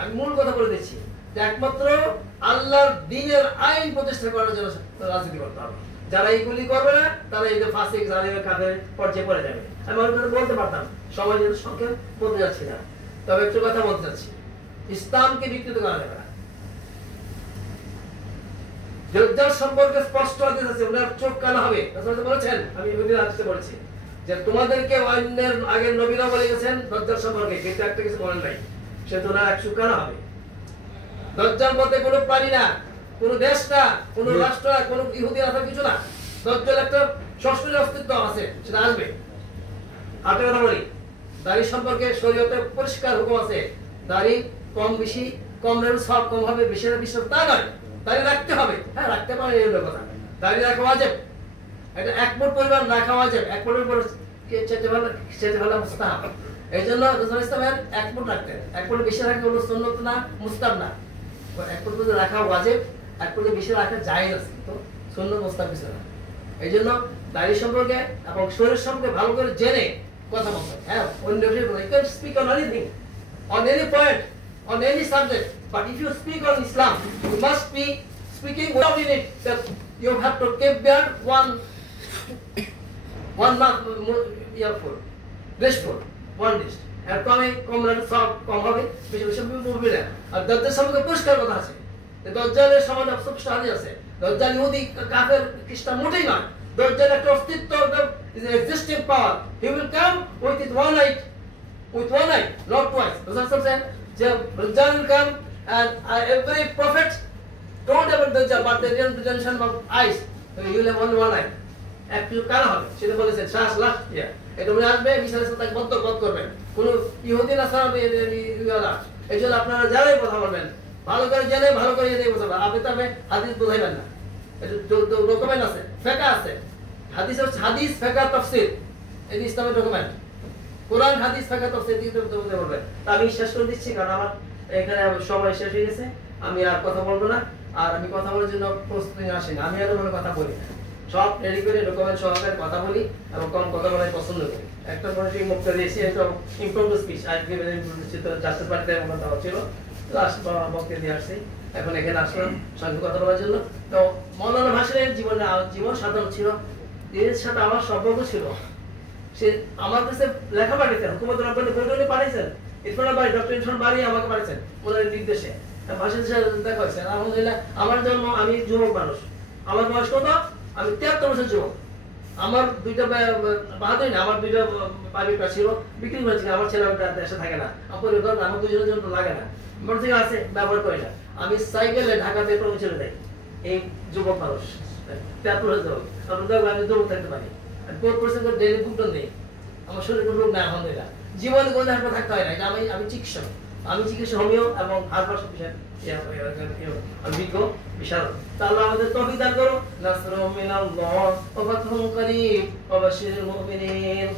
আমি মূল কথা বলে দিচ্ছি যে একমাত্র আল্লাহর দ্বীনের আইন প্রতিষ্ঠা করার জন্য রাজনীতি করতে হবে। যারা এইগুলি করবে না তারা এই যে ফাসিক জালিম কাফের পর্যায়ে পড়ে যাবে। আমি অনেক কথা বলতে পারতাম, সময় যেহেতু সংক্ষেপ বলতে যাচ্ছি না, তবে একটু কথা বলতে চাচ্ছি। ইসলামকে বিকৃত করা যাবে না। দাজ্জাল সম্পর্কে স্পষ্ট হাদিস আছে, ওনার চোখ কানা হবে। রাসূল বলেছেন, আমি ইহুদির হাদিসে পড়েছি যে তোমাদেরকে অন্যের আগের নবীরা বলে গেছেন দাজ্জাল সম্পর্কে, কিন্তু একটা কিছু বলেন নাই, সে তো ওনার এক চোখ কানা হবে। দাজ্জাল বলতে কোনো প্রাণী না, কোনো দেশ না, কোনো রাষ্ট্র না, কোনো ইহুদি রাষ্ট্র কিছু না। দাজ্জাল একটা সরাসরি অস্তিত্ব আছে, সেটা আসবে। আরেকটা কথা বলি, দাড়ি সম্পর্কে শরীয়তে পরিষ্কার হুকুম আছে। দাড়ি কম বেশি, কম নেবে সব কম হবে, বেশি নেবে বেশি তা নয়। দাড়ি রাখতে হবে, হ্যাঁ রাখতে পারে, এই হলো কথা। দাড়ি রাখা ওয়াজিব, এটা এক ফুট পরিমাণ রাখা ওয়াজিব, এক ফুটের উপর চেতে ভালো মুস্তাহাব। এই জন্য রাসূল ইসলামের এক ফুট রাখতেন, এক ফুট বেশি রাখা হলো সুন্নত না, মুস্তাহাব না। এক ফুট পর্যন্ত রাখা ওয়াজিব, এক ফুট বেশি রাখা জায়েজ আছে, তো সুন্নত মুস্তাহাব কিছু না। এই জন্য দাড়ি সম্পর্কে এবং শরীর সম্পর্কে ভালো করে জেনে কথা বলতে, হ্যাঁ অন্য বিষয়ে you can speak on anything, on any point, on any subject, but if you speak on Islam, you must be speaking without in it that you have to keep there one month earful, dishful, one dish. আর কমে সব কম হবে, বেশি বেশি বলবে না। আর দাজ্জাল সম্পর্কে পরিষ্কার কথা আছে, দাজ্জালের সমাজে স্পষ্ট হাদিস আছে। দাজ্জাল ইহুদি কাফের খ্রিস্টান মোটেই নয়। দাজ্জাল একটা অস্তিত্ব, is an existing power. He will come with one eye, not twice. Rasul said, Daজ্জাল will come and every prophet don't have a Daজ্জাl, but the representation of eyes. So he will have only one eye. একটু কানা হবে, সেটা বলেছেন শ্বাস last ইয়া। এটা মনে আসবে, মিশালের সাথে বদ্ধ করবেন। কোন ইহুদি না সারা এই জন্য আপনারা যারাই কথা বলবেন ভালো করে জেনে ভালো করে জেনে কথা বলবেন। আপনি তবে হাদিস বোঝাইবেন না, এটা ডকুমেন্ট আছে, ফেকা আছে। হাদিস হচ্ছে হাদিস, ফেকা, তাফসীর, এই ইসলামের ডকুমেন্ট। কোরআন, হাদিস, ফেকা, তাফসীর দিয়ে বলতে বলবেন। তা আমি শেষ করে দিচ্ছি, কারণ আমার এখানে সময় শেষ হয়ে গেছে। আমি আর কথা বলবো না, আর আমি কথা বলার জন্য প্রস্তুতি নিয়ে আসি না। আমি আর কোনো কথা বলি না, সব রেডি করে ডকুমেন্ট সহকারে কথা বলি এবং কম কথা বলাই পছন্দ করি। একটা পয়েন্ট মুক্ত দিয়েছি, একটা improved speech I given justice পার্টিতে আমার কথা হচ্ছিল, লাস্ট বক্তব্য দিয়ে আসছি। এখন এখানে আসলাম সঙ্গে কথা বলার জন্য। তো মৌলানা ভাসানীর জীবন সাধারণ ছিল, এর সাথে আমার সম্পর্ক ছিল। সে আমার কাছে লেখা পাঠিয়েছেন, হুকুমত রব্বানি বইগুলি পাঠিয়েছেন, ইরফান বাড়ি, ডক্টর ইরফান বাড়ি আমাকে পাঠিয়েছেন ওনার নির্দেশে। ভাসানীর সাথে দেখা হয়েছে। আলহামদুলিল্লাহ, আমার জন্ম, আমি যুবক মানুষ, আমার বয়স কত? আমি 73 বছর যুবক। আমার দুইটা বাহাদুরি না, আমার দুইটা পাইপা ছিল, বিক্রি করেছি। আমার ছেলে দেশে থাকে না, আমার দুজনের জন্য লাগে না, আমার থেকে আছে, ব্যবহার করে না। আমি সাইকেলে ঢাকাতে চলে যাই, এই যুবক মানুষ 73 বছর যুবক। আমি যুবক থাকতে পারি, ডেলি বুকটা নেই, আমার শরীরে কোনো রোগ না। আলহামদুলিল্লাহ, জীবনে কোনো হাসপাতাল থাকতে হয় না। এটা আমি চিকিৎসক, হোমিও এবং হার্বাল বিজ্ঞ বিশারদ। তাহলে আমাদের তৌফিক দান করো। নাসরুম মিনাল্লাহ ওয়া ফাতহুন করিম ওয়া বাশশিরিল মুমিনিন।